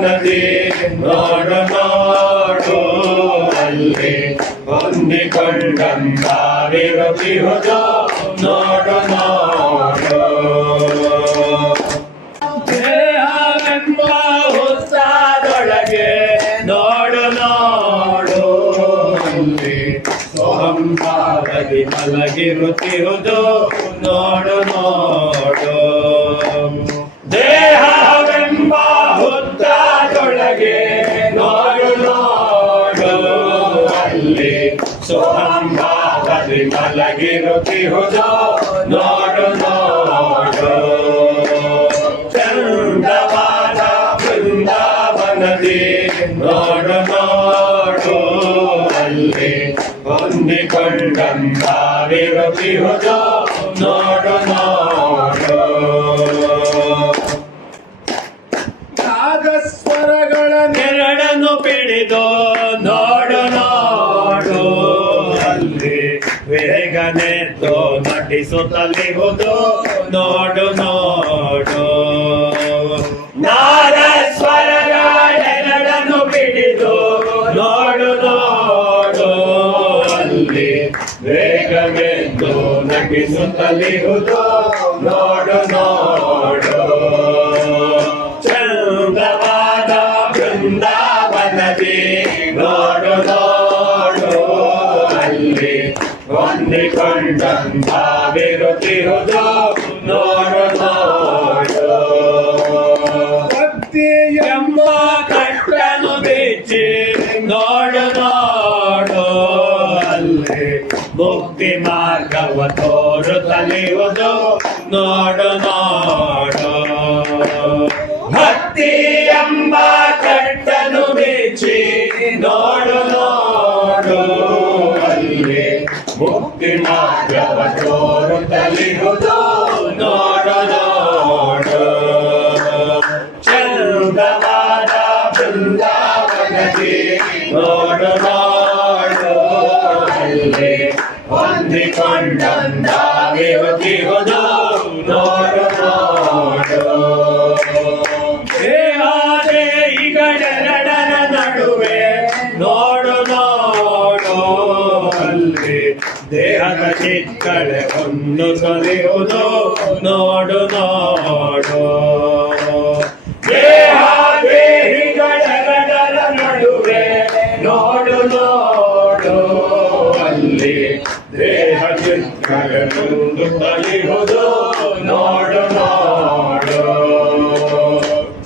ಬೃಂದಾವನದಿ ನೋಡು ನೋಡು ಅಲ್ಲಿ ಹೊಂದಿಕೊಂಡಂತಾವಿರುತ್ತಿಹುದು ನೋಡು ನೋಡು ದೇಹವೆಂಬ ಹುತ್ತದೊಳಗೆ ನೋಡು ನೋಡು ಅಲ್ಲಿ ಸೋಹಂಭಾವದಿ ಮಲಗಿರುತ್ತಿರುವುದು ನೋಡು ನೋಡು ದೇಹವೆಂಬ ಹುತ್ತದೊಳಗೆ ನೋಡು ನೋಡು ಅಲ್ಲಿ ಸೋಹಂಭಾವದಿ ಮಲಗಿರುತ್ತಿರುವುದು ನೋಡು ನೋಡು ಚಂದವಾದ ಬೃಂದಾವನದಿ ನೋಡು ನೋಡು ಅಲ್ಲಿ ಹೊಂದಿಕೊಂಡಂತಾವಿರುತ್ತಿಹುದು ನೋಡು ನೋಡು ನಾಗಸ್ವರಗಳ ನೆರಳನ್ನು ಪಿಡಿದು ನೋಡು ನೋಡು ಅಲ್ಲಿ ವೇಗನೆದ್ದು ನಟಿಸುತ್ತಲಿಹುದು ನೋಡು ನೋಡು ನಾಗಸ್ವರಗಳ ನೆರಳನ್ನು ಪಿಡಿದು ನೋಡು ನೋಡು ಅಲ್ಲಿ ವೇಗವೆದ್ದು ನಟಿಸುತ್ತಲಿಹುದು ನೋಡು ನೋಡು ಚಂದವಾದ ಬೃಂದಾವನದಿ ನೋಡು ನೋಡು ಅಲ್ಲಿ ಹೊಂದಿಕೊಂಡಂತಾವಿರುತ್ತಿರುವುದು ನೋಡು ನೋಡು ಭಕ್ತಿ ಎಂಬ ಕಟ್ಟನು ಬಿಚ್ಚಿ ನೋಡು ನೋಡು ಅಲ್ಲಿ ಮುಕ್ತಿ ಮಾರ್ಗವ ತೋರುತ್ತಲಿಹುದು ನೋಡು ನೋಡು ಭಕ್ತಿ ಎಂಬ ಕಟ್ಟನು ಬಿಚ್ಚಿ ನೋಡು ನೋಡು ಅಲ್ಲಿ ಮುಕ್ತಿ ಮಾರ್ಗವ ತೋರುತ್ತಲಿಹುದು ನೋಡು ನೋಡು ಚಂದವಾದ ಬೃಂದಾವನದಿ ನೋಡು ನೋಡು ಅಲ್ಲಿ ಹೊಂದಿಕೊಂಡಂತಾವಿರುತ್ತಿಹುದು ನೋಡು ನೋಡು ದೇಹಾದೇಹಿಗಳೆರಡರ ನಡುವೆ ನೋಡು ನೋಡು ಅಲ್ಲಿ ದೇಹದ ಚಿಕ್ಕಳೆ ಒಂದು ಸರಿಯುವುದು ನೋಡು ನೋಡು ದೇಹಾದೇಹಿಗಳೆರಡರ ನಡುವೆ ನೋಡು ನೋಡು ಅಲ್ಲಿ ದೇಹ ಚಿಕ್ಕಳೆ ಒಂದು ಸರಿಯುವುದು ನೋಡು ನೋಡು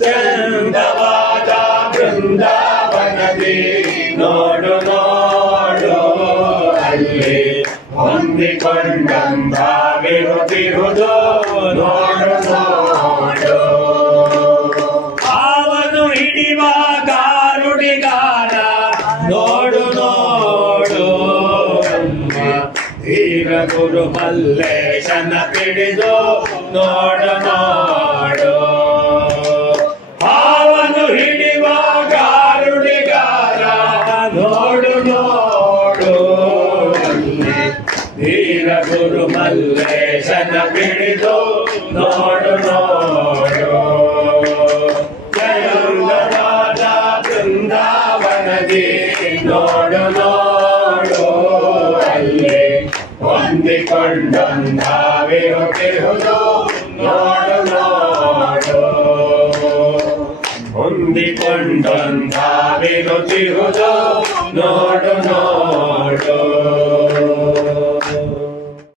ಚಂದವಾದ ಬೃಂದಾವನದಿ ನೋಡು ನೋಡು ಅಲ್ಲಿ ಹೊಂದಿಕೊಂಡಂತಾವಿರುತ್ತಿರುವುದು ನೋಡು ನೋಡು ಅವನು ಹಿಡಿವ ಗಾರುಡಿಗಾರ ನೋಡು ನೋಡು ಧೀರ ಗುರು ಮಲ್ಲೇಶನ ಪಿಡಿದು ನೋಡು ನೋಡು ಅವನು ಹಿಡಿವ ಗಾರುಡಿಗಾರ ನೋಡು ನೋಡು ಧೀರ ಗುರು ಮಲ್ಲೇಶನ ಪಿಡಿದು ನೋಡು ನೋಡು ಚಂದವಾದ ಬೃಂದಾವನದಿ ನೋಡು ನೋಡು ಅಲ್ಲಿ ಹೊಂದಿಕೊಂಡಂತಾವಿರುತ್ತಿರುವುದು ನೋಡು ನೋಡು ಹೊಂದಿಕೊಂಡಂತಾವಿರುತ್ತಿರುವುದು ನೋಡು ನೋಡು